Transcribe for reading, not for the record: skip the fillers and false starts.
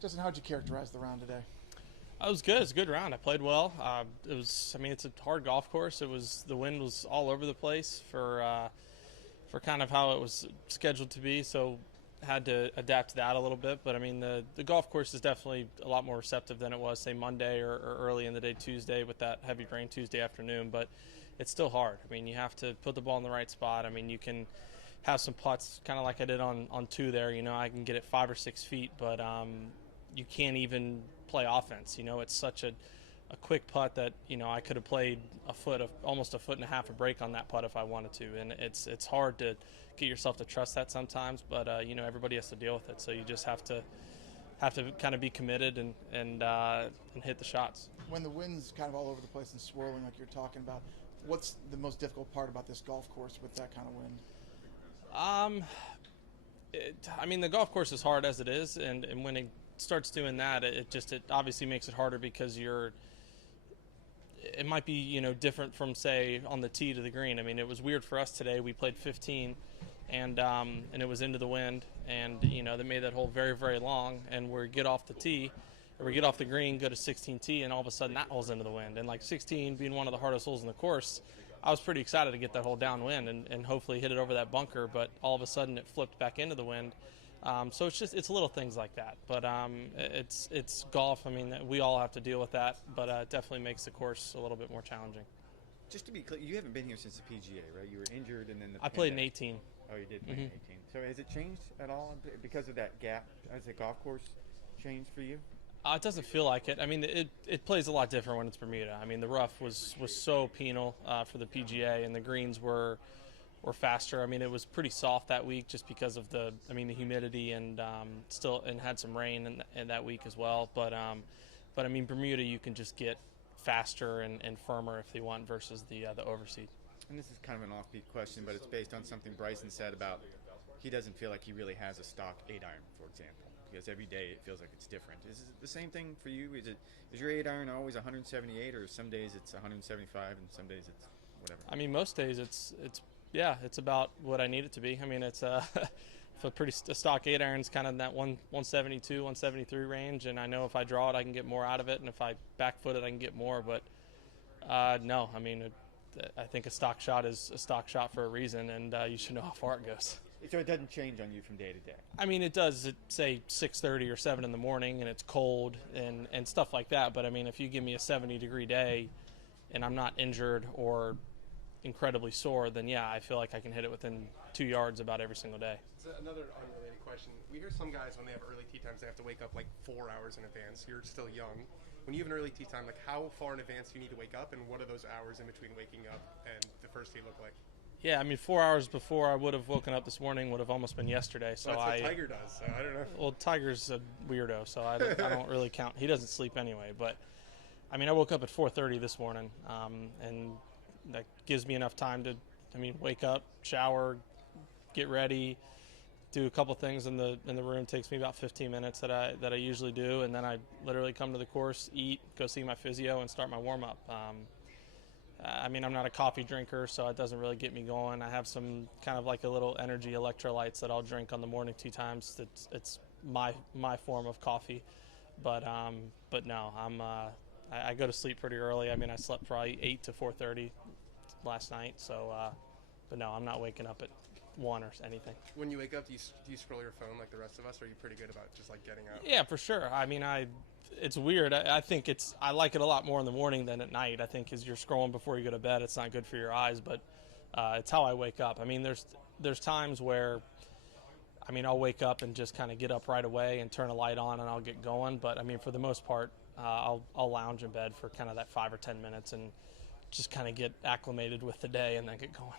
Justin, how'd you characterize the round today? It was good. It was a good round. I played well. It was. I mean, it's a hard golf course. It was. The wind was all over the place for kind of how it was scheduled to be. So had to adapt to that a little bit. But I mean, the golf course is definitely a lot more receptive than it was, say, Monday or early in the day Tuesday with that heavy rain Tuesday afternoon. But it's still hard. I mean, you have to put the ball in the right spot. I mean, you can have some putts, kind of like I did on two there. You know, I can get it 5 or 6 feet, but you can't even play offense. You know, it's such a quick putt that, you know, I could have played almost a foot and a half of break on that putt if I wanted to, and it's hard to get yourself to trust that sometimes. But you know, everybody has to deal with it, so you just have to kind of be committed and hit the shots. When the wind's kind of all over the place and swirling like you're talking about, what's the most difficult part about this golf course with that kind of wind? I mean, the golf course is hard as it is, and when it starts doing that, it obviously makes it harder because it might be, you know, different from, say, on the tee to the green. I mean, it was weird for us today. We played 15, and it was into the wind, and you know, they made that hole very, very long. And we get off the tee, or we get off the green, go to 16 tee, and all of a sudden that hole's into the wind. And like 16 being one of the hardest holes in the course, I was pretty excited to get that hole downwind and hopefully hit it over that bunker. But all of a sudden it flipped back into the wind. So it's little things like that, but it's golf. I mean, we all have to deal with that, but it definitely makes the course a little bit more challenging. Just to be clear, you haven't been here since the PGA, right? You were injured and then the I played in pandemic. 18. Oh, you did play in 18. So has it changed at all because of that gap? Has the golf course changed for you? It doesn't feel like it. I mean, it plays a lot different when it's Bermuda. I mean, the rough was so penal for the PGA, and the greens were faster. I mean, it was pretty soft that week just because of the humidity and had some rain in that week as well. But I mean, Bermuda, you can just get faster and firmer if they want versus the overseed. And this is kind of an offbeat question, but it's based on something Bryson said about he doesn't feel like he really has a stock 8-iron, for example, because every day it feels like it's different. Is it the same thing for you? Is your 8-iron always 178, or some days it's 175 and some days it's whatever? I mean, most days it's about what I need it to be. I mean, it's if a stock 8-iron's kind of in that 172, 173 range, and I know if I draw it, I can get more out of it, and if I back foot it, I can get more. But no, I mean, I think a stock shot is a stock shot for a reason, and you should know how far it goes. So it doesn't change on you from day to day? I mean, it does at, say, 6:30 or 7 in the morning, and it's cold and stuff like that. But, I mean, if you give me a 70-degree day and I'm not injured or incredibly sore, then, yeah, I feel like I can hit it within 2 yards about every single day. So another unrelated question. We hear some guys, when they have early tee times, they have to wake up like 4 hours in advance. You're still young. When you have an early tee time, like how far in advance do you need to wake up, and what are those hours in between waking up and the first tee look like? Yeah, I mean, 4 hours before I would have woken up this morning would have almost been yesterday. So Well, that's what Tiger does, so I don't know. Well, Tiger's a weirdo, so I don't really count. He doesn't sleep anyway. But, I mean, I woke up at 4:30 this morning, and that gives me enough time to, wake up, shower, get ready, do a couple things in the room. It takes me about 15 minutes that I usually do, and then I literally come to the course, eat, go see my physio, and start my warm-up. I mean, I'm not a coffee drinker, so it doesn't really get me going. I have some kind of like a little energy electrolytes that I'll drink on the morning tea times. It's my form of coffee, but no, I go to sleep pretty early. I mean, I slept probably 8 to 4:30 last night, so but no, I'm not waking up at 1 or anything. When you wake up, do you scroll your phone like the rest of us, or are you pretty good about just like getting up? Yeah, for sure. I mean, it's weird. I think I like it a lot more in the morning than at night. I think as you're scrolling before you go to bed, it's not good for your eyes, but it's how I wake up. I mean, there's times where, I mean, I'll wake up and just kind of get up right away and turn a light on and I'll get going. But I mean, for the most part, I'll lounge in bed for kind of that 5 or 10 minutes and just kind of get acclimated with the day and then get going.